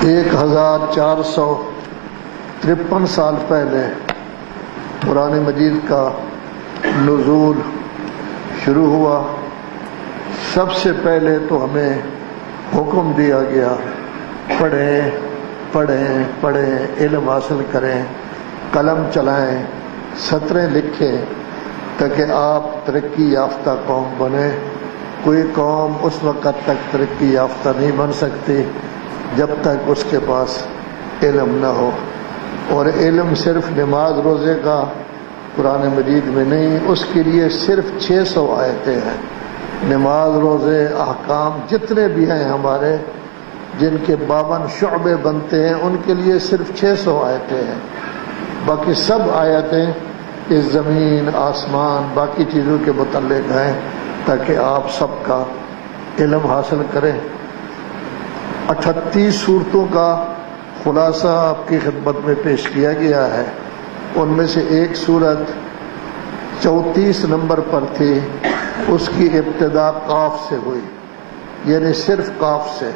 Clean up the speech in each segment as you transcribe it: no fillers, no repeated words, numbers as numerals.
1453 سال پہلے قرآن مجید کا نزول شروع ہوا۔ سب سے پہلے تو ہمیں حکم دیا گیا پڑھیں پڑھیں پڑھیں، علم حاصل کریں، قلم چلائیں، سطریں لکھیں، تاکہ آپ ترقی یافتہ قوم بنیں۔ کوئی قوم اس وقت تک ترقی یافتہ نہیں بن سکتی جب تک اس کے پاس علم نہ ہو، اور علم صرف نماز روزے کا قرآن مجید میں نہیں، اس کے لیے صرف 600 آیتیں ہیں۔ نماز روزے احکام جتنے بھی ہیں ہمارے، جن کے 52 شعبے بنتے ہیں، ان کے لیے صرف 600 آیتیں ہیں۔ باقی سب آیتیں اس زمین آسمان باقی چیزوں کے متعلق ہیں، تاکہ آپ سب کا علم حاصل کریں۔ 38 صورتوں کا خلاصہ آپ کی خدمت میں پیش کیا گیا ہے۔ ان میں سے ایک صورت 34 نمبر پر تھی، اس کی ابتدا قاف سے ہوئی، یعنی صرف قاف سے۔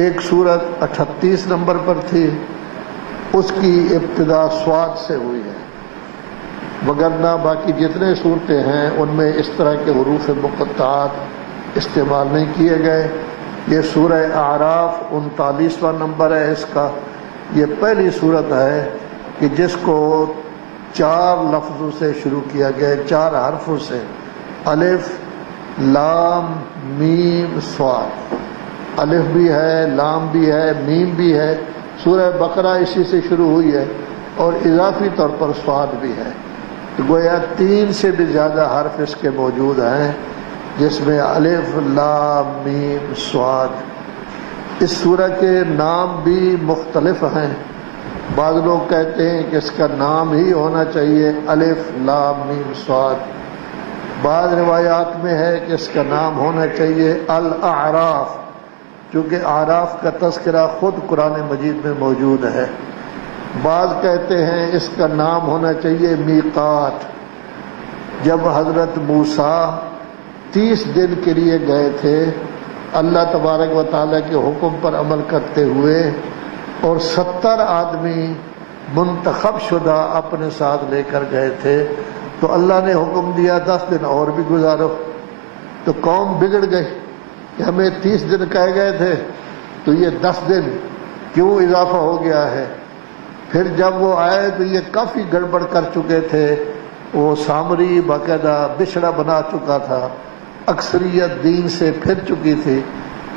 ایک صورت 38 نمبر پر تھی، اس کی ابتدا صاد سے ہوئی ہے، وگرنہ باقی جتنے صورتیں ہیں ان میں اس طرح کے حروف مقطعات استعمال نہیں کیے گئے۔ یہ سورہ اعراف 39واں نمبر ہے اس کا۔ یہ پہلی صورت ہے کہ جس کو 4 لفظوں سے شروع کیا گیا ہے، 4 حرفوں سے، الف لام میم صاد۔ الف بھی ہے، لام بھی ہے، میم بھی ہے۔ سورہ بقرہ اسی سے شروع ہوئی ہے، اور اضافی طور پر صاد بھی ہے۔ تو گویا 3 سے بھی زیادہ حرف اس کے موجود ہیں، جس میں الف لام میم صاد۔ اس سورہ کے نام بھی مختلف ہیں۔ بعض لوگ کہتے ہیں کہ اس کا نام ہی ہونا چاہیے الف لام میم صاد۔ بعض روایات میں ہے کہ اس کا نام ہونا چاہیے الاعراف، چونکہ اعراف کا تذکرہ خود قرآن مجید میں موجود ہے۔ بعض کہتے ہیں اس کا نام ہونا چاہیے میقات۔ جب حضرت موسیٰ 30 دن کے لیے گئے تھے اللہ تبارک و تعالیٰ کے حکم پر عمل کرتے ہوئے، اور 70 آدمی منتخب شدہ اپنے ساتھ لے کر گئے تھے، تو اللہ نے حکم دیا 10 دن اور بھی گزارو۔ تو قوم بگڑ گئی کہ ہمیں 30 دن کہے گئے تھے، تو یہ 10 دن کیوں اضافہ ہو گیا ہے؟ پھر جب وہ آئے تو یہ کافی گڑبڑ کر چکے تھے۔ وہ سامری باقاعدہ بچھڑا بنا چکا تھا، اکثریت دین سے پھر چکی تھی۔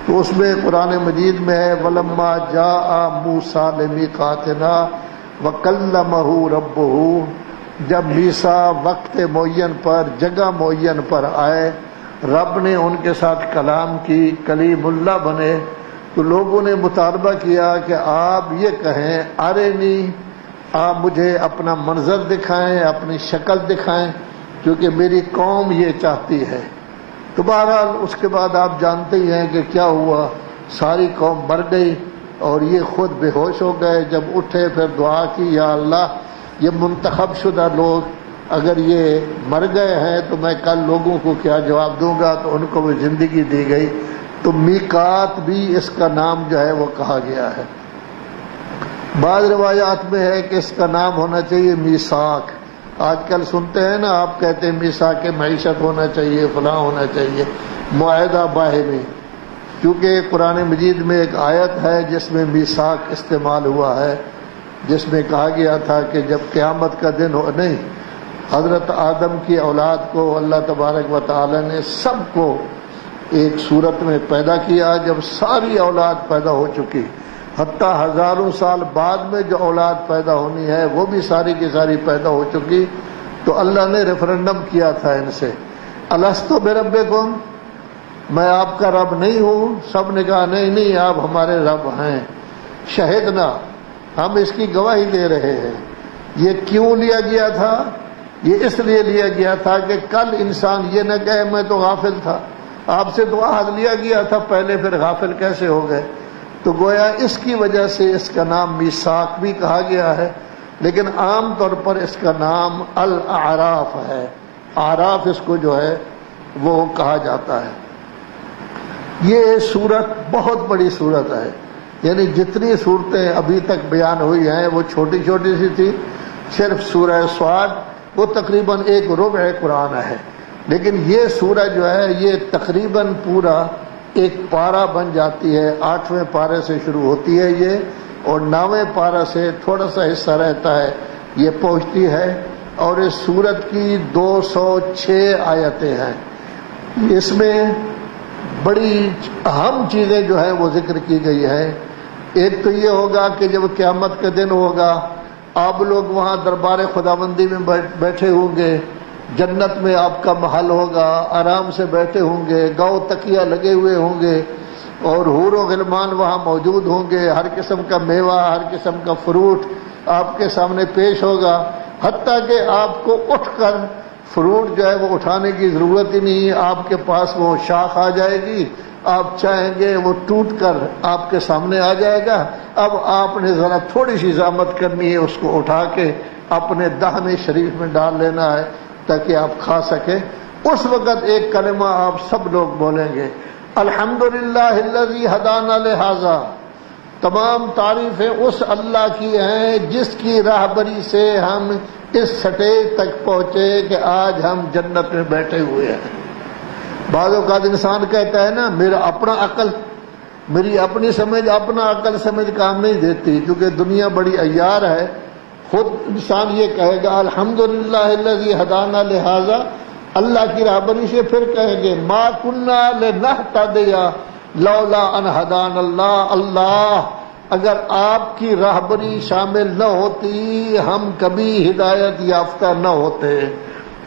تو اس میں قرآن مجید میں ہے وَلَمَّا جَاءَ مُوسَىٰ لِمِيقَاتِنَا وَكَلَّمَهُ رَبُّهُ۔ جب موسیٰ وقت معین پر، جگہ معین پر آئے، رب نے ان کے ساتھ کلام کی، کلیم اللہ بنے، تو لوگوں نے مطالبہ کیا کہ آپ یہ کہیں ارنی، آپ مجھے اپنا منظر دکھائیں، اپنی شکل دکھائیں، کیونکہ میری قوم یہ چاہتی ہے۔ تو بہرحال اس کے بعد آپ جانتے ہی ہیں کہ کیا ہوا، ساری قوم مر گئی اور یہ خود بے ہوش ہو گئے۔ جب اٹھے پھر دعا کی، یا اللہ یہ منتخب شدہ لوگ اگر یہ مر گئے ہیں تو میں کل لوگوں کو کیا جواب دوں گا؟ تو ان کو وہ زندگی دی گئی۔ تو میقات بھی اس کا نام جو ہے وہ کہا گیا ہے۔ بعض روایات میں ہے کہ اس کا نام ہونا چاہیے میثاق۔ آج کل سنتے ہیں نا، آپ کہتے ہیں میثاق معیشت ہونا چاہیے، فلاں ہونا چاہیے، معاہدہ باہمی۔ کیونکہ قرآن مجید میں ایک آیت ہے جس میں میثاق استعمال ہوا ہے، جس میں کہا گیا تھا کہ جب قیامت کا دن ہو، نہیں، حضرت آدم کی اولاد کو اللہ تبارک و تعالی نے سب کو ایک صورت میں پیدا کیا۔ جب ساری اولاد پیدا ہو چکی، حتیٰ ہزاروں سال بعد میں جو اولاد پیدا ہونی ہے وہ بھی ساری کی ساری پیدا ہو چکی، تو اللہ نے ریفرنڈم کیا تھا ان سے، الستُ بربکم، میں آپ کا رب نہیں ہوں؟ سب نے کہا نہیں نہیں، آپ ہمارے رب ہیں۔ شہدنا، ہم اس کی گواہی دے رہے ہیں۔ یہ کیوں لیا گیا تھا؟ یہ اس لیے لیا گیا تھا کہ کل انسان یہ نہ کہے میں تو غافل تھا، آپ سے تو عہد لیا گیا تھا پہلے، پھر غافل کیسے ہو گئے؟ تو گویا اس کی وجہ سے اس کا نام میثاق بھی کہا گیا ہے، لیکن عام طور پر اس کا نام الاعراف ہے۔ اعراف اس کو جو ہے وہ کہا جاتا ہے۔ یہ سورت بہت بڑی سورت ہے، یعنی جتنی صورتیں ابھی تک بیان ہوئی ہیں وہ چھوٹی چھوٹی سی تھی. صرف سورہ صاد وہ تقریباً 1/4 قرآن ہے، لیکن یہ سورہ جو ہے یہ تقریباً پورا ایک پارہ بن جاتی ہے. 8ویں پارے سے شروع ہوتی ہے یہ، اور 9ویں پارہ سے تھوڑا سا حصہ رہتا ہے یہ پہنچتی ہے. اور اس سورت کی 206 آیتیں ہیں. اس میں بڑی اہم چیزیں جو ہیں وہ ذکر کی گئی ہیں. ایک تو یہ ہوگا کہ جب قیامت کا دن ہوگا آپ لوگ وہاں دربار خداوندی میں بیٹھے ہوں گے، جنت میں آپ کا محل ہوگا، آرام سے بیٹھے ہوں گے، گاؤ تکیہ لگے ہوئے ہوں گے، اور حور و غلمان وہاں موجود ہوں گے. ہر قسم کا میوہ، ہر قسم کا فروٹ آپ کے سامنے پیش ہوگا، حتیٰ کہ آپ کو اٹھ کر فروٹ جو ہے وہ اٹھانے کی ضرورت ہی نہیں. آپ کے پاس وہ شاخ آ جائے گی، آپ چاہیں گے وہ ٹوٹ کر آپ کے سامنے آ جائے گا. اب آپ نے ذرا تھوڑی سی زحمت کرنی ہے، اس کو اٹھا کے اپنے دہنے شریف میں ڈال لینا ہے تاکہ آپ کھا سکیں. اس وقت ایک کلمہ آپ سب لوگ بولیں گے، الحمدللہ الذی ہدانا لہذا. تمام تعریفیں اس اللہ کی ہیں جس کی راہبری سے ہم اس سٹیج تک پہنچے کہ آج ہم جنت میں بیٹھے ہوئے ہیں. بعض اوقات انسان کہتا ہے نا میرا اپنا عقل، میری اپنی سمجھ، اپنا عقل سمجھ کام نہیں دیتی، کیونکہ دنیا بڑی عیار ہے. خود انسان یہ کہے گا الحمدللہ الذی ہدانا لہذا، اللہ کی راہبری سے. پھر کہیں گے ما کنا لنہتدی لولا ان ہدانا اللہ. اللہ اگر آپ کی راہبری شامل نہ ہوتی ہم کبھی ہدایت یافتہ نہ ہوتے.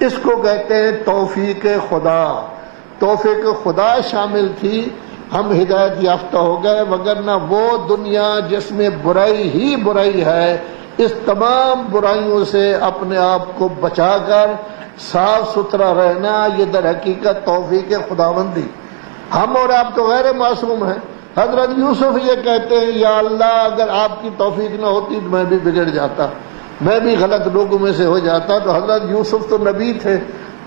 اس کو کہتے ہیں توفیق خدا. توفیق خدا شامل تھی، ہم ہدایت یافتہ ہو گئے، وگرنہ وہ دنیا جس میں برائی ہی برائی ہے، اس تمام برائیوں سے اپنے آپ کو بچا کر صاف ستھرا رہنا یہ در حقیقت توفیق خداوندی. ہم اور آپ تو غیر معصوم ہیں. حضرت یوسف یہ کہتے ہیں یا اللہ اگر آپ کی توفیق نہ ہوتی تو میں بھی بگڑ جاتا، میں بھی غلط لوگوں میں سے ہو جاتا. تو حضرت یوسف تو نبی تھے،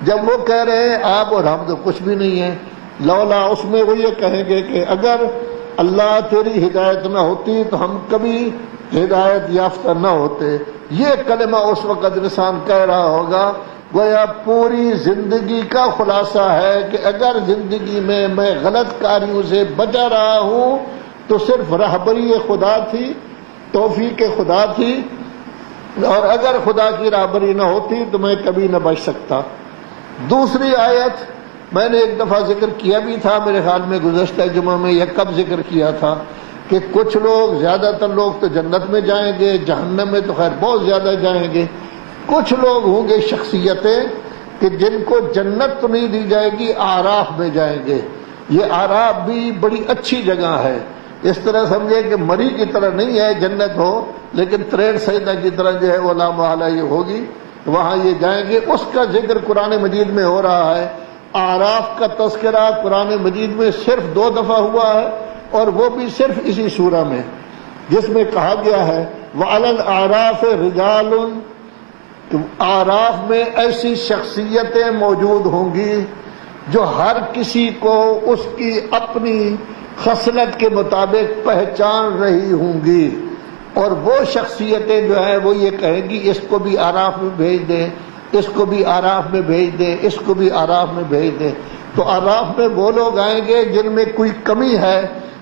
جب وہ کہہ رہے ہیں آپ اور ہم تو کچھ بھی نہیں ہیں لولا، اس میں وہ یہ کہیں گے کہ اگر اللہ تیری ہدایت نہ ہوتی تو ہم کبھی ہدایت یافتہ نہ ہوتے. یہ کلمہ اس وقت انسان کہہ رہا ہوگا. گویا پوری زندگی کا خلاصہ ہے کہ اگر زندگی میں غلط کاریوں سے بچا رہا ہوں تو صرف رہبری خدا تھی، توفیق خدا تھی، اور اگر خدا کی رہبری نہ ہوتی تو میں کبھی نہ بچ سکتا. دوسری آیت میں نے ایک دفعہ ذکر کیا بھی تھا، میرے خیال میں گزشتہ جمعہ میں یہ کب ذکر کیا تھا کہ کچھ لوگ، زیادہ تر لوگ تو جنت میں جائیں گے، جہنم میں تو خیر بہت زیادہ جائیں گے. کچھ لوگ ہوں گے شخصیتیں کہ جن کو جنت تو نہیں دی جائے گی، اعراف میں جائیں گے. یہ اعراف بھی بڑی اچھی جگہ ہے. اس طرح سمجھے کہ مری کی طرح نہیں ہے جنت ہو، لیکن 63 سجدہ کی طرح جو ہے وہ لا محالہ یہ ہوگی، وہاں یہ جائیں گے. اس کا ذکر قرآن مجید میں ہو رہا ہے. اعراف کا تذکرہ قرآن مجید میں صرف 2 دفعہ ہوا ہے، اور وہ بھی صرف اسی سورہ میں، جس میں کہا گیا ہے وَعَلَى الْأَعْرَافِ رِجَالٌ. اعراف میں ایسی شخصیتیں موجود ہوں گی جو ہر کسی کو اس کی اپنی خصلت کے مطابق پہچان رہی ہوں گی، اور وہ شخصیتیں جو ہیں وہ یہ کہیں گی اس کو بھی اعراف میں بھیج دیں، اس کو بھی اعراف میں بھیج دیں، اس کو بھی اعراف میں بھیج دیں. تو اعراف میں وہ لوگ آئیں گے جن میں کوئی کمی ہے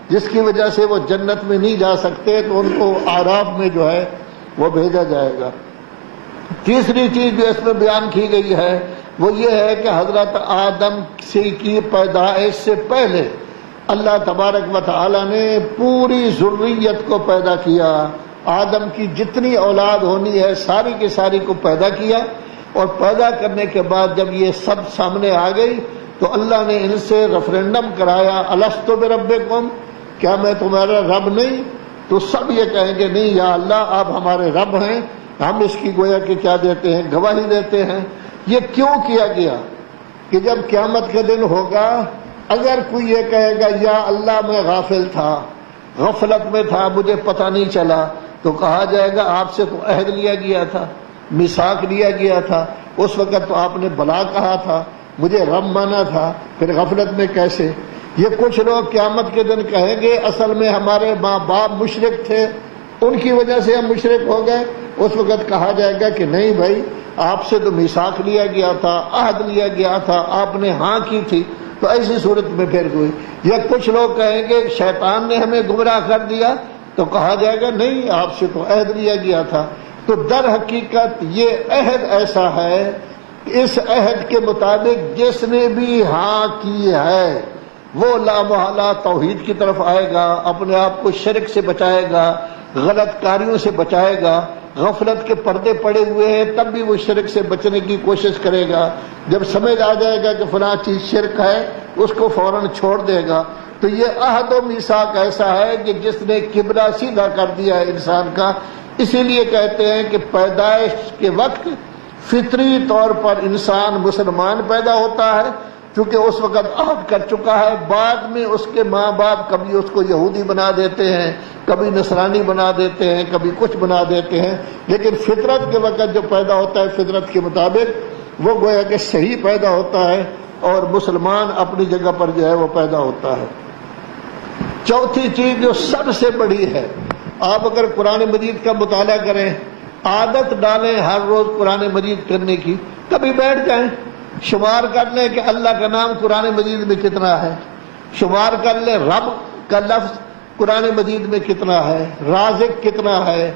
جس کی وجہ سے وہ جنت میں نہیں جا سکتے، تو ان کو اعراف میں جو ہے وہ بھیجا جائے گا. تیسری چیز جو اس میں بیان کی گئی ہے وہ یہ ہے کہ حضرت آدم کی پیدائش سے پہلے اللہ تبارک و تعالی نے پوری ذریت کو پیدا کیا. آدم کی جتنی اولاد ہونی ہے ساری کی ساری کو پیدا کیا، اور پیدا کرنے کے بعد جب یہ سب سامنے آ گئی تو اللہ نے ان سے ریفرنڈم کرایا الستو بربکم، کیا میں تمہارا رب نہیں؟ تو سب یہ کہیں گے نہیں یا اللہ آپ ہمارے رب ہیں. ہم اس کی گویا کہ کیا دیتے ہیں، گواہی دیتے ہیں. یہ کیوں کیا گیا کہ جب قیامت کے دن ہوگا اگر کوئی یہ کہے گا یا اللہ میں غافل تھا، غفلت میں تھا، مجھے پتہ نہیں چلا، تو کہا جائے گا آپ سے تو عہد لیا گیا تھا، میثاق لیا گیا تھا، اس وقت تو آپ نے بلا کہا تھا، مجھے رب مانا تھا، پھر غفلت میں کیسے؟ یہ کچھ لوگ قیامت کے دن کہیں گے اصل میں ہمارے ماں باپ مشرک تھے، ان کی وجہ سے ہم مشرک ہو گئے۔ اس وقت کہا جائے گا کہ نہیں بھائی، آپ سے تو میثاق لیا گیا تھا، عہد لیا گیا تھا، آپ نے ہاں کی تھی، تو ایسی صورت میں پھر کوئی۔ یا کچھ لوگ کہیں گے شیطان نے ہمیں گمراہ کر دیا، تو کہا جائے گا نہیں، آپ سے تو عہد لیا گیا تھا۔ تو در حقیقت یہ عہد ایسا ہے کہ اس عہد کے مطابق جس نے بھی ہاں کی ہے وہ لا محالہ توحید کی طرف آئے گا، اپنے آپ کو شرک سے بچائے گا، غلط کاریوں سے بچائے گا۔ غفلت کے پردے پڑے ہوئے ہیں تب بھی وہ شرک سے بچنے کی کوشش کرے گا، جب سمجھ آ جائے گا کہ فلاں چیز شرک ہے اس کو فوراً چھوڑ دے گا۔ تو یہ عہد و میثاق ایسا ہے کہ جس نے کبرا سیدھا کر دیا ہے انسان کا۔ اسی لیے کہتے ہیں کہ پیدائش کے وقت فطری طور پر انسان مسلمان پیدا ہوتا ہے، چونکہ اس وقت عہد کر چکا ہے۔ بعد میں اس کے ماں باپ کبھی اس کو یہودی بنا دیتے ہیں، کبھی نصرانی بنا دیتے ہیں، کبھی کچھ بنا دیتے ہیں، لیکن فطرت کے وقت جو پیدا ہوتا ہے فطرت کے مطابق وہ گویا کہ صحیح پیدا ہوتا ہے اور مسلمان اپنی جگہ پر جو ہے وہ پیدا ہوتا ہے۔ چوتھی چیز جو سب سے بڑی ہے، آپ اگر قرآن مجید کا مطالعہ کریں، عادت ڈالیں ہر روز قرآن مجید کرنے کی، کبھی بیٹھ جائیں شمار کر لیں کہ اللہ کا نام قرآن مجید میں کتنا ہے، شمار کر لیں رب کا لفظ قرآن مجید میں کتنا ہے، رازق کتنا ہے،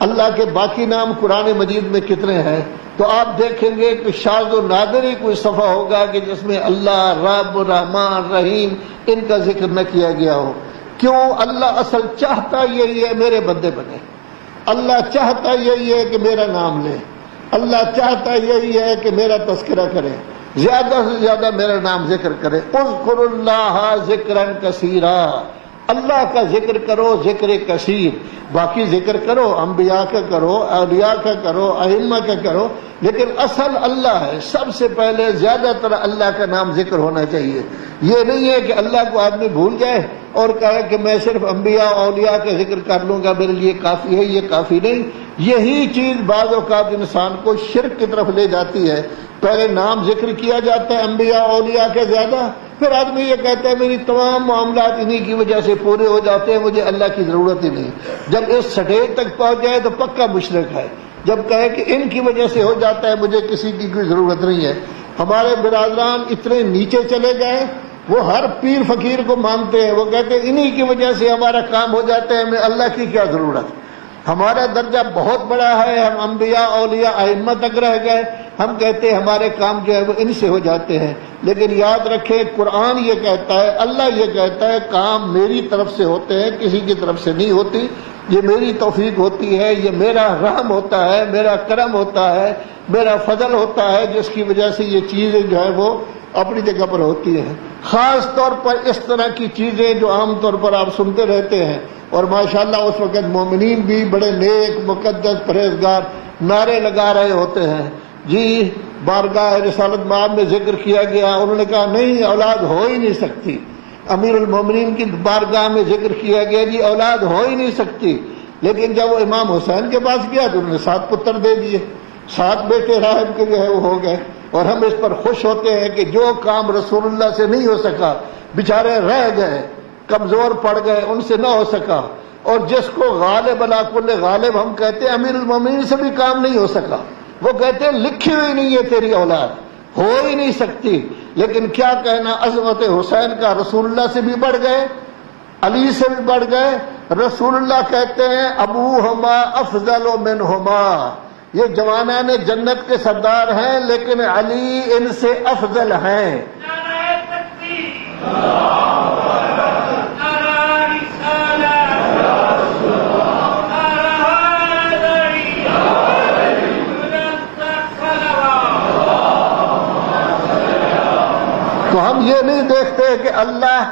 اللہ کے باقی نام قرآن مجید میں کتنے ہیں، تو آپ دیکھیں گے کہ شاذ و نادر ہی کوئی صفحہ ہوگا کہ جس میں اللہ، رب، رحمان، رحیم ان کا ذکر نہ کیا گیا ہو۔ کیوں؟ اللہ اصل چاہتا یہی ہے میرے بندے بنے، اللہ چاہتا یہی ہے کہ میرا نام لے، اللہ چاہتا یہی ہے کہ میرا تذکرہ کرے، زیادہ سے زیادہ میرا نام ذکر کرے۔ اذکر اللہ ذکرا کثیرا، اللہ کا ذکر کرو ذکر کثیر، باقی ذکر کرو انبیاء کا کرو، اولیاء کا کرو، ائمہ کا کرو، لیکن اصل اللہ ہے۔ سب سے پہلے زیادہ تر اللہ کا نام ذکر ہونا چاہیے۔ یہ نہیں ہے کہ اللہ کو آدمی بھول جائے اور کہے کہ میں صرف انبیاء اولیاء کا ذکر کر لوں گا میرے لیے کافی ہے، یہ کافی نہیں۔ یہی چیز بعض اوقات انسان کو شرک کی طرف لے جاتی ہے۔ پہلے نام ذکر کیا جاتا ہے انبیاء اولیاء کے زیادہ، پھر آدمی یہ کہتا ہے میری تمام معاملات انہی کی وجہ سے پورے ہو جاتے ہیں، مجھے اللہ کی ضرورت ہی نہیں۔ جب اس سٹیج تک پہنچ جائے تو پکا مشرک ہے۔ جب کہے کہ ان کی وجہ سے ہو جاتا ہے، مجھے کسی کی کوئی ضرورت نہیں ہے۔ ہمارے برادران اتنے نیچے چلے گئے، وہ ہر پیر فقیر کو مانتے ہیں، وہ کہتے ہیں انہی کی وجہ سے ہمارا کام ہو جاتا ہے، ہمیں اللہ کی کیا ضرورت۔ ہمارا درجہ بہت بڑا ہے، ہم انبیاء اولیاء ائمہ تک رہ گئے، ہم کہتے ہیں ہمارے کام جو ہے وہ ان سے ہو جاتے ہیں۔ لیکن یاد رکھیں قرآن یہ کہتا ہے، اللہ یہ کہتا ہے کام میری طرف سے ہوتے ہیں، کسی کی طرف سے نہیں ہوتی، یہ میری توفیق ہوتی ہے، یہ میرا رحم ہوتا ہے، میرا کرم ہوتا ہے، میرا فضل ہوتا ہے، جس کی وجہ سے یہ چیزیں جو ہے وہ اپنی جگہ پر ہوتی ہیں۔ خاص طور پر اس طرح کی چیزیں جو عام طور پر آپ سنتے رہتے ہیں، اور ماشاءاللہ اس وقت مومنین بھی بڑے نیک مقدس پرہیزگار نعرے لگا رہے ہوتے ہیں، جی بارگاہ رسالت مآب میں ذکر کیا گیا، انہوں نے کہا نہیں اولاد ہو ہی نہیں سکتی۔ امیر المومنین کی بارگاہ میں ذکر کیا گیا جی اولاد ہو ہی نہیں سکتی، لیکن جب وہ امام حسین کے پاس گیا تو انہوں نے 7 پتر دے دیے، 7 بیٹے راہب کے جو ہے وہ ہو گئے۔ اور ہم اس پر خوش ہوتے ہیں کہ جو کام رسول اللہ سے نہیں ہو سکا، بیچارے رہ گئے، کمزور پڑ گئے، ان سے نہ ہو سکا، اور جس کو غالب علی کل غالب ہم کہتے ہیں، امیر المومنین سے بھی کام نہیں ہو سکا، وہ کہتے ہیں لکھی ہوئی نہیں ہے تیری اولاد، ہو ہی نہیں سکتی۔ لیکن کیا کہنا عظمت حسین کا، رسول اللہ سے بھی بڑھ گئے، علی سے بھی بڑھ گئے۔ رسول اللہ کہتے ہیں ابوہما افضل منہما، یہ جوانان جنت کے سردار ہیں لیکن علی ان سے افضل ہیں۔ تو ہم یہ نہیں دیکھتے کہ اللہ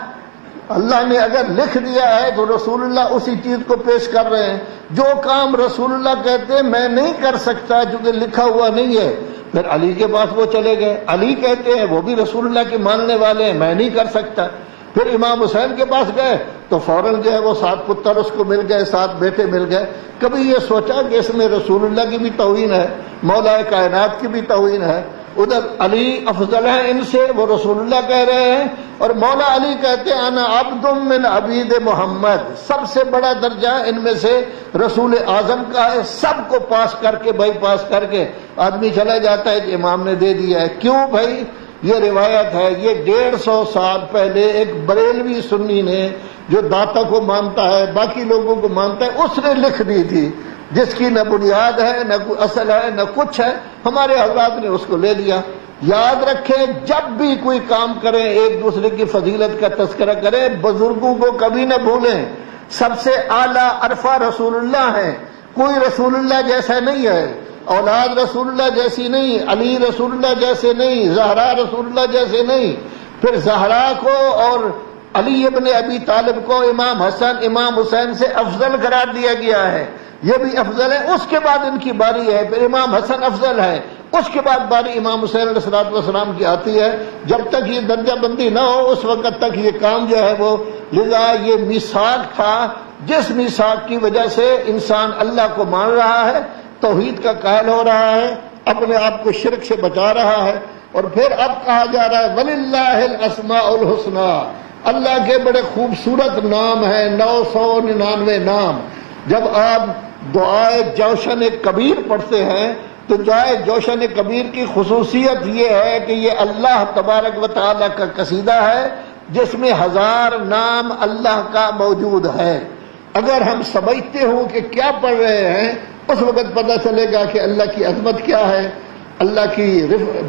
نے اگر لکھ دیا ہے تو رسول اللہ اسی چیز کو پیش کر رہے ہیں۔ جو کام رسول اللہ کہتے ہیں میں نہیں کر سکتا چونکہ لکھا ہوا نہیں ہے، پھر علی کے پاس وہ چلے گئے، علی کہتے ہیں وہ بھی رسول اللہ کے ماننے والے ہیں، میں نہیں کر سکتا۔ پھر امام حسین کے پاس گئے تو فوراً جو ہے وہ 7 پتر اس کو مل گئے، 7 بیٹے مل گئے۔ کبھی یہ سوچا کہ اس میں رسول اللہ کی بھی توہین ہے، مولا کائنات کی بھی توہین ہے؟ ادھر علی افضل ہے ان سے، وہ رسول اللہ کہہ رہے ہیں، اور مولا علی کہتے ہیں انا عبد من عبید محمد، سب سے بڑا درجہ ان میں سے رسول اعظم کا ہے۔ سب کو پاس کر کے، بائی پاس کر کے آدمی چلا جاتا ہے کہ امام نے دے دیا ہے۔ کیوں بھائی؟ یہ روایت ہے، یہ 150 سال پہلے ایک بریلوی سنی نے جو داتا کو مانتا ہے، باقی لوگوں کو مانتا ہے، اس نے لکھ دی تھی، جس کی نہ بنیاد ہے، نہ کوئی اصل ہے، نہ کچھ ہے۔ ہمارے حضرات نے اس کو لے لیا۔ یاد رکھیں، جب بھی کوئی کام کریں ایک دوسرے کی فضیلت کا تذکرہ کریں، بزرگوں کو کبھی نہ بھولیں۔ سب سے اعلیٰ عرفہ رسول اللہ ہے، کوئی رسول اللہ جیسا نہیں ہے، اولاد رسول اللہ جیسی نہیں، علی رسول اللہ جیسے نہیں، زہرا رسول اللہ جیسے نہیں۔ پھر زہرا کو اور علی ابن ابی طالب کو امام حسن امام حسین سے افضل قرار دیا گیا ہے، یہ بھی افضل ہے۔ اس کے بعد ان کی باری ہے، پھر امام حسن افضل ہے، اس کے بعد باری امام حسین علیہ السلام کی آتی ہے۔ جب تک یہ درجہ بندی نہ ہو اس وقت تک یہ کام جو ہے وہ، لذا یہ میثاق تھا جس میثاق کی وجہ سے انسان اللہ کو مان رہا ہے، توحید کا قائل ہو رہا ہے، اپنے آپ کو شرک سے بچا رہا ہے۔ اور پھر اب کہا جا رہا ہے وَلِلَّهِ الْأَسْمَاءُ الْحُسْنَى، اللہ کے بڑے خوبصورت نام ہیں، 999 نام۔ جب آپ دعائے جوشن کبیر پڑھتے ہیں تو دعائے جوشن کبیر کی خصوصیت یہ ہے کہ یہ اللہ تبارک و تعالیٰ کا قصیدہ ہے جس میں 1000 نام اللہ کا موجود ہے۔ اگر ہم سمجھتے ہوں کہ کیا پڑھ رہے ہیں، اس وقت پتہ چلے گا کہ اللہ کی عظمت کیا ہے، اللہ کی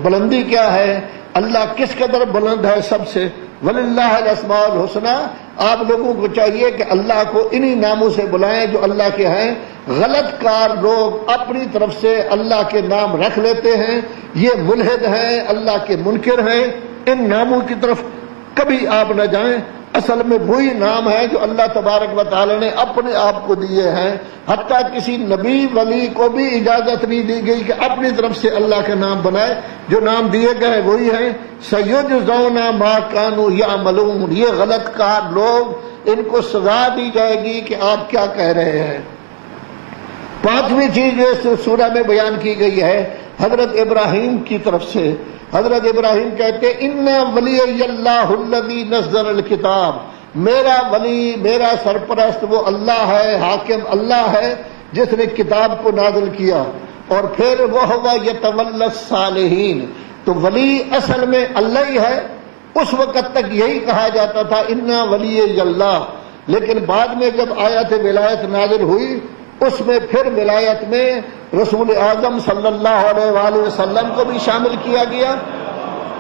بلندی کیا ہے، اللہ کس قدر بلند ہے سب سے۔ وَلِلَّهِ الْأَسْمَاءُ الْحُسْنَى، آپ لوگوں کو چاہیے کہ اللہ کو انہی ناموں سے بلائیں جو اللہ کے ہیں۔ غلط کار لوگ اپنی طرف سے اللہ کے نام رکھ لیتے ہیں، یہ ملحد ہیں، اللہ کے منکر ہیں۔ ان ناموں کی طرف کبھی آپ نہ جائیں، اصل میں وہی نام ہے جو اللہ تبارک و تعالی نے اپنے آپ کو دیے ہیں۔ حتیٰ کسی نبی ولی کو بھی اجازت نہیں دی گئی کہ اپنی طرف سے اللہ کا نام بنائے، جو نام دیے گئے وہی ہیں۔ سَيُجْزَوْنَ مَا كَانُوا يَعْمَلُونَ، یہ غلط کار لوگ، ان کو سزا دی جائے گی کہ آپ کیا کہہ رہے ہیں۔ 5ویں چیز جو اس سورہ میں بیان کی گئی ہے حضرت ابراہیم کی طرف سے۔ حضرت ابراہیم کہتے ہیں اِنَّ وَلِيَّ اللَّهُ الَّذِي نَزَّلَ الْكِتَابَ، میرا ولی، میرا سرپرست وہ اللہ ہے، حاکم اللہ ہے جس نے کتاب کو نازل کیا۔ اور پھر وَهُوَ يَتَوَلَّى الصَّالِحِينَ، تو ولی اصل میں اللہ ہی ہے۔ اس وقت تک یہی کہا جاتا تھا اِنَّ وَلِيَّ اللَّهُ، لیکن بعد میں جب آیت ولایت نازل ہوئی اس میں پھر ولایت میں رسول اعظم صلی اللہ علیہ وآلہ وسلم کو بھی شامل کیا گیا۔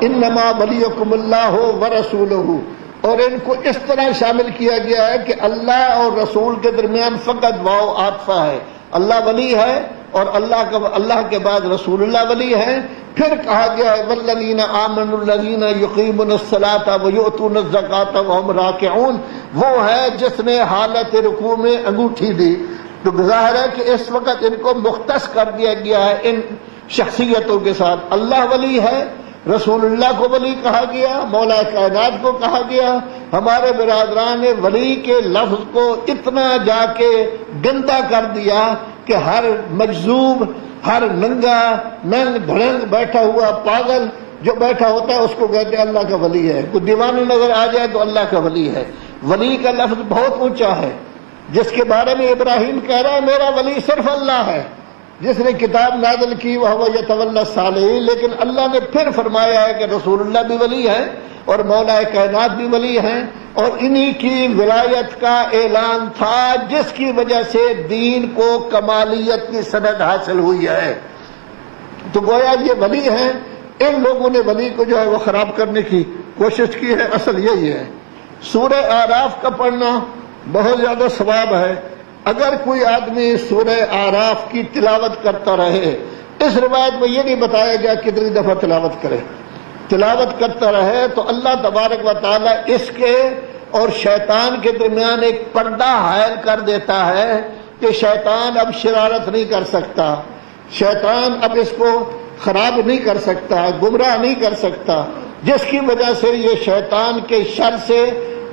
انما ولیکم اللہ ورسولہ، اور ان کو اس طرح شامل کیا گیا ہے کہ اللہ اور رسول کے درمیان فقط واو عاطفہ ہے۔ اللہ ولی ہے اور اللہ کے بعد رسول اللہ ولی ہے۔ پھر کہا گیا ہے والذین آمنوا الذین یقیمون الصلاۃ ویؤتون الزکاۃ وہم راکعون، وہ ہے جس نے حالت رکوع میں انگوٹھی دی۔ تو ظاہر ہے کہ اس وقت ان کو مختص کر دیا گیا ہے ان شخصیتوں کے ساتھ۔ اللہ ولی ہے، رسول اللہ کو ولی کہا گیا، مولا کائنات کو کہا گیا۔ ہمارے برادران نے ولی کے لفظ کو اتنا جا کے گندا کر دیا کہ ہر مجذوب، ہر ننگا ننگ دھڑنگ بیٹھا ہوا پاگل جو بیٹھا ہوتا ہے اس کو کہتے ہیں اللہ کا ولی ہے۔ کوئی دیوانہ نظر آ جائے تو اللہ کا ولی ہے۔ ولی کا لفظ بہت اونچا ہے، جس کے بارے میں ابراہیم کہہ رہا ہے میرا ولی صرف اللہ ہے جس نے کتاب نازل کی، وَهُوَ يَتَوَلَّى الصَّالِحِينَ۔ لیکن اللہ نے پھر فرمایا ہے کہ رسول اللہ بھی ولی ہے اور مولا کائنات بھی ولی ہیں، اور انہی کی ولایت کا اعلان تھا جس کی وجہ سے دین کو کمالیت کی سند حاصل ہوئی ہے۔ تو گویا یہ ولی ہیں، ان لوگوں نے ولی کو جو ہے وہ خراب کرنے کی کوشش کی ہے۔ اصل یہی ہے۔ سورہ اعراف کا پڑھنا بہت زیادہ ثواب ہے۔ اگر کوئی آدمی سورہ اعراف کی تلاوت کرتا رہے، اس روایت میں یہ نہیں بتایا گیا کتنی دفعہ تلاوت کرے، تلاوت کرتا رہے تو اللہ تبارک و تعالیٰ اس کے اور شیطان کے درمیان ایک پردہ حائل کر دیتا ہے کہ شیطان اب شرارت نہیں کر سکتا، شیطان اب اس کو خراب نہیں کر سکتا، گمراہ نہیں کر سکتا، جس کی وجہ سے یہ شیطان کے شر سے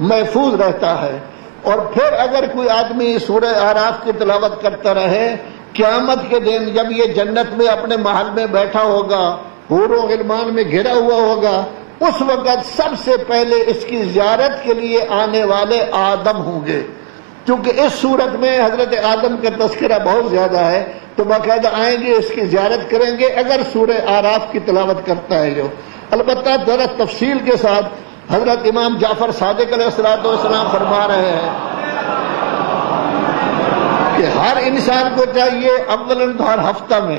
محفوظ رہتا ہے۔ اور پھر اگر کوئی آدمی سورہ اعراف کی تلاوت کرتا رہے، قیامت کے دن جب یہ جنت میں اپنے محل میں بیٹھا ہوگا حور و غلمان میں گھرا ہوا ہوگا، اس وقت سب سے پہلے اس کی زیارت کے لیے آنے والے آدم ہوں گے۔ چونکہ اس صورت میں حضرت آدم کا تذکرہ بہت زیادہ ہے تو باقاعدہ آئیں گے، اس کی زیارت کریں گے اگر سورہ اعراف کی تلاوت کرتا ہے جو۔ البتہ ذرا تفصیل کے ساتھ حضرت امام جعفر صادق علیہ السلام فرما رہے ہیں کہ ہر انسان کو چاہیے اولاً تو ہر ہفتہ میں،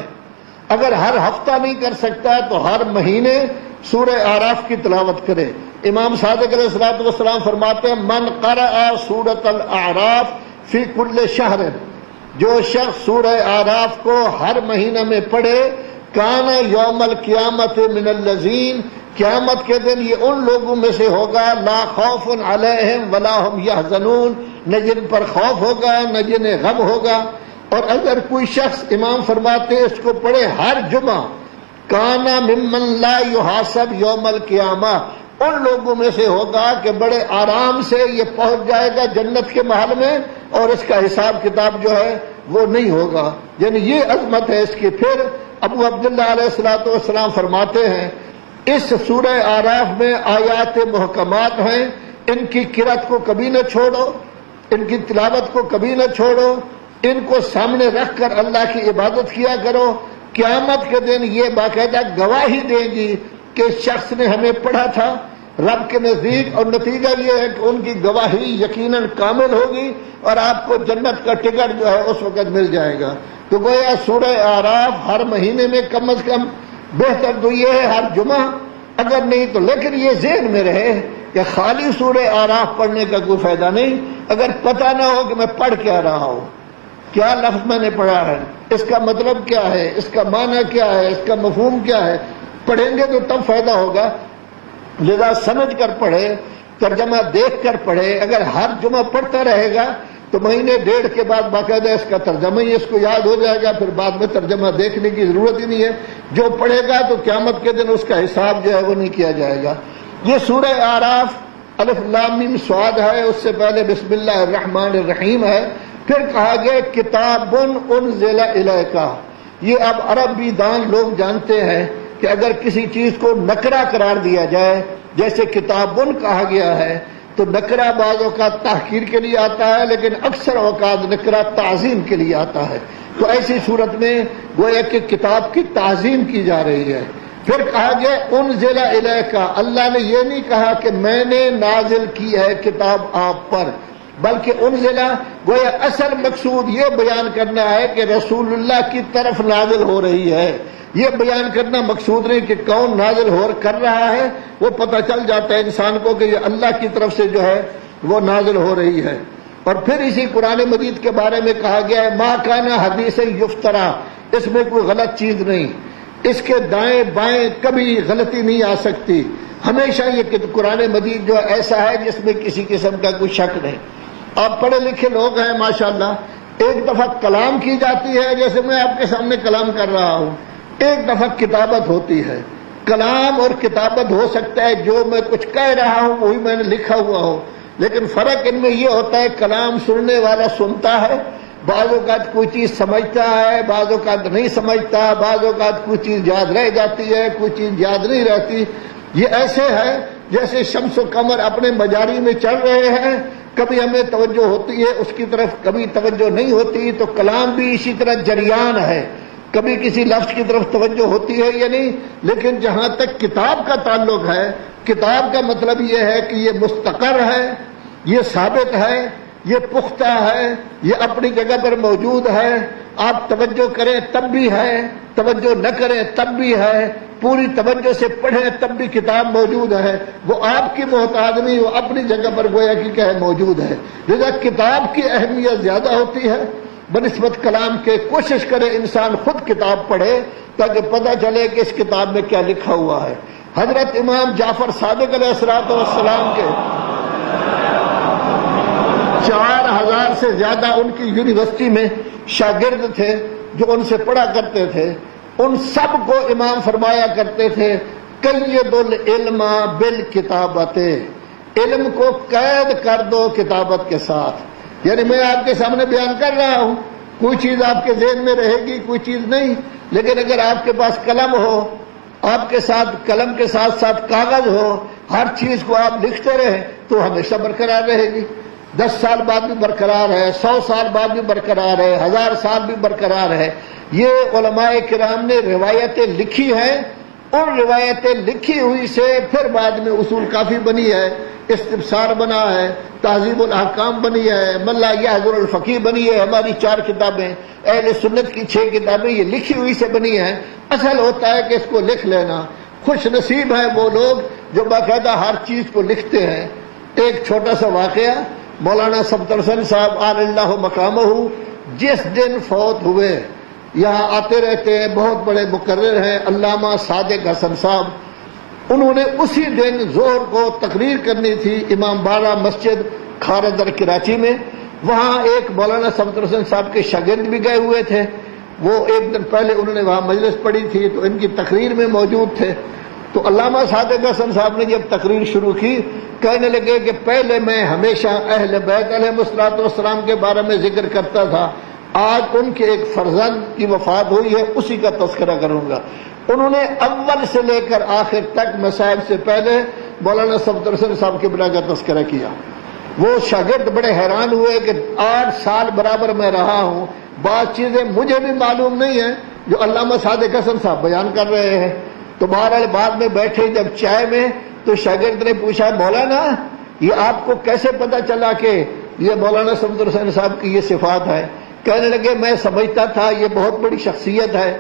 اگر ہر ہفتہ نہیں کر سکتا تو ہر مہینے سورہ اعراف کی تلاوت کرے۔ امام صادق علیہ السلام فرماتے ہیں من قرأ سورۃ الاعراف فی کل شہر، جو شخص سورہ اعراف کو ہر مہینہ میں پڑھے، کان یوم القیامت من الذین، قیامت کے دن یہ ان لوگوں میں سے ہوگا لا خوف علیہم ولا هم یحزنون، نہ جن پر خوف ہوگا نہ جنہیں غم ہوگا۔ اور اگر کوئی شخص، امام فرماتے ہیں، اس کو پڑھے ہر جمعہ، کانا ممن لا یحاسب یوم القیامہ، ان لوگوں میں سے ہوگا کہ بڑے آرام سے یہ پہنچ جائے گا جنت کے محل میں اور اس کا حساب کتاب جو ہے وہ نہیں ہوگا۔ یعنی یہ عظمت ہے اس کی۔ پھر ابو عبداللہ علیہ السلام فرماتے ہیں اس سورہ اعراف میں آیات محکمات ہیں، ان کی قرأت کو کبھی نہ چھوڑو، ان کی تلاوت کو کبھی نہ چھوڑو، ان کو سامنے رکھ کر اللہ کی عبادت کیا کرو۔ قیامت کے دن یہ باقاعدہ گواہی دیں گی کہ اس شخص نے ہمیں پڑھا تھا رب کے نزدیک، اور نتیجہ یہ ہے کہ ان کی گواہی یقیناً کامل ہوگی اور آپ کو جنت کا ٹکٹ جو ہے اس وقت مل جائے گا۔ تو گویا سورہ اعراف ہر مہینے میں کم از کم، بہتر تو یہ ہے ہر جمعہ، اگر نہیں تو لیکن یہ ذہن میں رہے کہ خالی سورہ اعراف پڑھنے کا کوئی فائدہ نہیں اگر پتہ نہ ہو کہ میں پڑھ کیا رہا ہوں، کیا لفظ میں نے پڑھا ہے، اس کا مطلب کیا ہے، اس کا معنی کیا ہے، اس کا مفہوم کیا ہے۔ پڑھیں گے تو تب فائدہ ہوگا، لذا سمجھ کر پڑھے، ترجمہ دیکھ کر پڑھے۔ اگر ہر جمعہ پڑھتا رہے گا تو مہینے ڈیڑھ کے بعد باقاعدہ اس کا ترجمہ ہی اس کو یاد ہو جائے گا، پھر بعد میں ترجمہ دیکھنے کی ضرورت ہی نہیں ہے۔ جو پڑھے گا تو قیامت کے دن اس کا حساب جو ہے وہ نہیں کیا جائے گا۔ یہ سورہ اعراف الف لام میم صاد ہے، اس سے پہلے بسم اللہ الرحمن الرحیم ہے۔ پھر کہا گیا کتاب انزل الیک۔ یہ اب عربی دان لوگ جانتے ہیں کہ اگر کسی چیز کو نکرہ قرار دیا جائے، جیسے کتابن کہا گیا ہے تو نکرہ بعض اوقات تحقیر کے لیے آتا ہے لیکن اکثر اوقات نکرہ تعظیم کے لیے آتا ہے۔ تو ایسی صورت میں گویا کہ کتاب کی تعظیم کی جا رہی ہے۔ پھر کہا گیا انزل الیک، اللہ نے یہ نہیں کہا کہ میں نے نازل کی ہے کتاب آپ پر، بلکہ انزلہ گویا اصل مقصود یہ بیان کرنا ہے کہ رسول اللہ کی طرف نازل ہو رہی ہے۔ یہ بیان کرنا مقصود نہیں کہ کون نازل کر رہا ہے، وہ پتہ چل جاتا ہے انسان کو کہ یہ اللہ کی طرف سے جو ہے وہ نازل ہو رہی ہے۔ اور پھر اسی قرآن مجید کے بارے میں کہا گیا ہے ما کان حدیث یفترا، اس میں کوئی غلط چیز نہیں، اس کے دائیں بائیں کبھی غلطی نہیں آ سکتی۔ ہمیشہ یہ قرآن مجید جو ایسا ہے جس میں کسی قسم کا کوئی شک نہیں۔ آپ پڑھے لکھے لوگ ہیں ماشاءاللہ، ایک دفعہ کلام کی جاتی ہے جیسے میں آپ کے سامنے کلام کر رہا ہوں، ایک دفعہ کتابت ہوتی ہے۔ کلام اور کتابت ہو سکتا ہے جو میں کچھ کہہ رہا ہوں وہی میں نے لکھا ہوا ہو، لیکن فرق ان میں یہ ہوتا ہے کلام سننے والا سنتا ہے، بعض اوقات کوئی چیز سمجھتا ہے، بعض اوقات نہیں سمجھتا، بعض اوقات کوئی چیز یاد رہ جاتی ہے، کوئی چیز یاد نہیں رہتی۔ یہ ایسے ہے جیسے شمس و قمر اپنے مجاری میں چل رہے ہیں، کبھی ہمیں توجہ ہوتی ہے اس کی طرف، کبھی توجہ نہیں ہوتی۔ تو کلام بھی اسی طرح جریان ہے، کبھی کسی لفظ کی طرف توجہ ہوتی ہے یا نہیں۔ لیکن جہاں تک کتاب کا تعلق ہے، کتاب کا مطلب یہ ہے کہ یہ مستقر ہے، یہ ثابت ہے، یہ پختہ ہے، یہ اپنی جگہ پر موجود ہے۔ آپ توجہ کریں تب بھی ہے، توجہ نہ کریں تب بھی ہے، پوری توجہ سے پڑھیں تب بھی کتاب موجود ہے۔ وہ آپ کی محتاج نہیں، وہ اپنی جگہ پر گویا کہ کیا ہے موجود ہے۔ لذا کتاب کی اہمیت زیادہ ہوتی ہے بنسبت کلام کے۔ کوشش کرے انسان خود کتاب پڑھے تاکہ پتہ چلے کہ اس کتاب میں کیا لکھا ہوا ہے۔ حضرت امام جعفر صادق علیہ السلام کے 4000 سے زیادہ ان کی یونیورسٹی میں شاگرد تھے جو ان سے پڑھا کرتے تھے۔ ان سب کو امام فرمایا کرتے تھے قید العلم بالکتابت، علم کو قید کر دو کتابت کے ساتھ۔ یعنی میں آپ کے سامنے بیان کر رہا ہوں، کوئی چیز آپ کے ذہن میں رہے گی، کوئی چیز نہیں، لیکن اگر آپ کے پاس قلم ہو آپ کے ساتھ قلم کے ساتھ ساتھ کاغذ ہو، ہر چیز کو آپ لکھتے رہیں تو ہمیشہ برقرار رہے گی. 10 سال بعد بھی برقرار ہے، 100 سال بعد بھی برقرار ہے، 1000 سال بھی برقرار ہے. یہ علماء کرام نے روایتیں لکھی ہیں، ان روایتیں لکھی ہوئی سے پھر بعد میں اصول کافی بنی ہے، استبصار بنا ہے، تہذیب الاحکام بنی ہے، من لا یحضر الفقیہ بنی ہے. ہماری 4 کتابیں، اہل سنت کی 6 کتابیں یہ لکھی ہوئی سے بنی ہیں. اصل ہوتا ہے کہ اس کو لکھ لینا. خوش نصیب ہیں وہ لوگ جو باقاعدہ ہر چیز کو لکھتے ہیں. ایک چھوٹا سا واقعہ، مولانا صفدر حسین صاحب علی اللہ مقامہ جس دن فوت ہوئے، یہاں آتے رہتے ہیں، بہت بڑے مقرر ہیں علامہ صادق حسن صاحب. انہوں نے اسی دن ظہر کو تقریر کرنی تھی امام باڑہ مسجد کھارندر کراچی میں. وہاں ایک مولانا صفدر حسین صاحب کے شاگرد بھی گئے ہوئے تھے. وہ ایک دن پہلے انہوں نے وہاں مجلس پڑھی تھی تو ان کی تقریر میں موجود تھے. تو علامہ صادق حسن صاحب نے جب تقریر شروع کی، کہنے لگے کہ پہلے میں ہمیشہ اہل بیت علیہ الصلوۃ والسلام کے بارے میں ذکر کرتا تھا، آج ان کے ایک فرزند کی وفات ہوئی ہے، اسی کا تذکرہ کروں گا. انہوں نے اول سے لے کر آخر تک مسائل سے پہلے مولانا صفدر حسین صاحب کے بنا کا تذکرہ کیا. وہ شاگرد بڑے حیران ہوئے کہ 8 سال برابر میں رہا ہوں، بعض چیزیں مجھے بھی معلوم نہیں ہیں جو علامہ صادق حسن صاحب بیان کر رہے ہیں. تو بہرحال بعد میں بیٹھے جب چائے میں تو شاگرد نے پوچھا، مولانا یہ آپ کو کیسے پتا چلا کہ یہ مولانا صفدر حسین صاحب کی یہ صفات ہے؟ کہنے لگے میں سمجھتا تھا یہ بہت بڑی شخصیت ہے،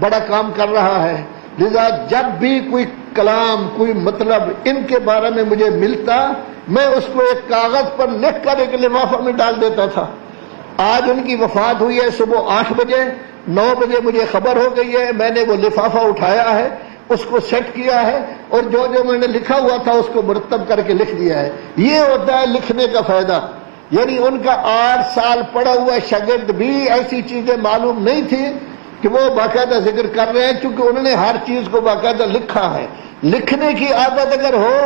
بڑا کام کر رہا ہے، لذا جب بھی کوئی کلام کوئی مطلب ان کے بارے میں مجھے ملتا میں اس کو ایک کاغذ پر لکھ کر ایک لفافہ میں ڈال دیتا تھا. آج ان کی وفات ہوئی ہے صبح 8 بجے، 9 بجے مجھے خبر ہو گئی ہے. میں نے وہ لفافہ اٹھایا ہے، اس کو سیٹ کیا ہے اور جو جو میں نے لکھا ہوا تھا اس کو مرتب کر کے لکھ دیا ہے. یہ ہوتا ہے لکھنے کا فائدہ. یعنی ان کا 8 سال پڑا ہوا شاگرد بھی ایسی چیزیں معلوم نہیں تھی کہ وہ باقاعدہ ذکر کر رہے ہیں، کیونکہ انہوں نے ہر چیز کو باقاعدہ لکھا ہے. لکھنے کی عادت اگر ہو،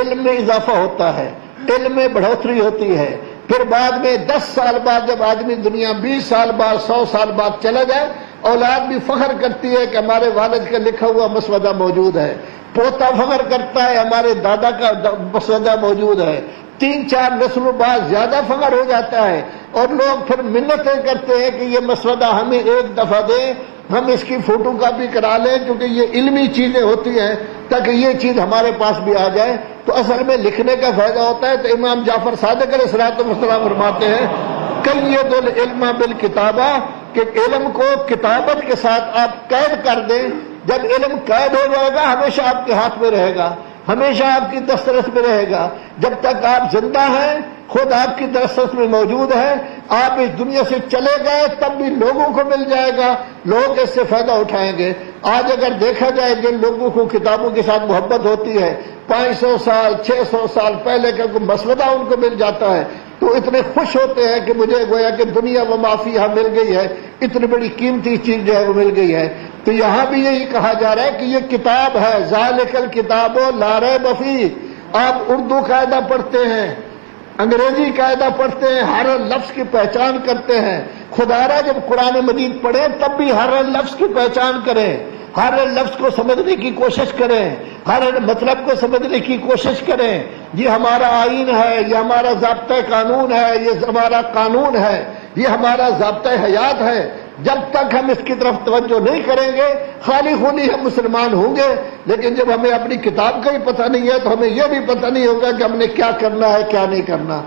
علم میں اضافہ ہوتا ہے، علم میں بڑھوتری ہوتی ہے. پھر بعد میں 10 سال بعد جب آدمی دنیا 20 سال بعد 100 سال بعد چلا جائے، اولاد بھی فخر کرتی ہے کہ ہمارے والد کا لکھا ہوا مسودہ موجود ہے، پوتا فخر کرتا ہے ہمارے دادا کا مسودہ موجود ہے. 3-4 نسلوں بعد زیادہ فخر ہو جاتا ہے اور لوگ پھر منتیں کرتے ہیں کہ یہ مسودہ ہمیں ایک دفعہ دیں، ہم اس کی فوٹو کاپی کرا لیں، کیونکہ یہ علمی چیزیں ہوتی ہیں تاکہ یہ چیز ہمارے پاس بھی آ جائے. تو اصل میں لکھنے کا فائدہ ہوتا ہے. تو امام جعفر صادق علیہ السلام فرماتے ہیں قید العلم بالکتابہ، کہ علم کو کتابت کے ساتھ آپ قید کر دیں. جب علم قید ہو جائے گا ہمیشہ آپ کے ہاتھ میں رہے گا، ہمیشہ آپ کی دسترس میں رہے گا. جب تک آپ زندہ ہیں خود آپ کی دسترس میں موجود ہے. آپ اس دنیا سے چلے گئے تب بھی لوگوں کو مل جائے گا، لوگ اس سے فائدہ اٹھائیں گے. آج اگر دیکھا جائے جن لوگوں کو کتابوں کے ساتھ محبت ہوتی ہے، 500 سال 600 سال پہلے کا کوئی مسودہ ان کو مل جاتا ہے تو اتنے خوش ہوتے ہیں کہ مجھے گویا کہ دنیا و ما فیہا مل گئی ہے، اتنی بڑی قیمتی چیز جو ہے وہ مل گئی ہے. تو یہاں بھی یہی کہا جا رہا ہے کہ یہ کتاب ہے، ذالک الکتاب لا ریب فیہ. آپ اردو قاعدہ پڑھتے ہیں، انگریزی قاعدہ پڑھتے ہیں، ہر لفظ کی پہچان کرتے ہیں. خدا را جب قرآن مجید پڑھیں تب بھی ہر لفظ کی پہچان کریں، ہر لفظ کو سمجھنے کی کوشش کریں، ہر مطلب کو سمجھنے کی کوشش کریں. یہ ہمارا آئین ہے، یہ ہمارا ضابطۂ قانون ہے، یہ ہمارا قانون ہے، یہ ہمارا ضابطۂ حیات ہے. جب تک ہم اس کی طرف توجہ نہیں کریں گے خالی خونی ہم مسلمان ہوں گے. لیکن جب ہمیں اپنی کتاب کا ہی پتہ نہیں ہے تو ہمیں یہ بھی پتہ نہیں ہوگا کہ ہم نے کیا کرنا ہے کیا نہیں کرنا.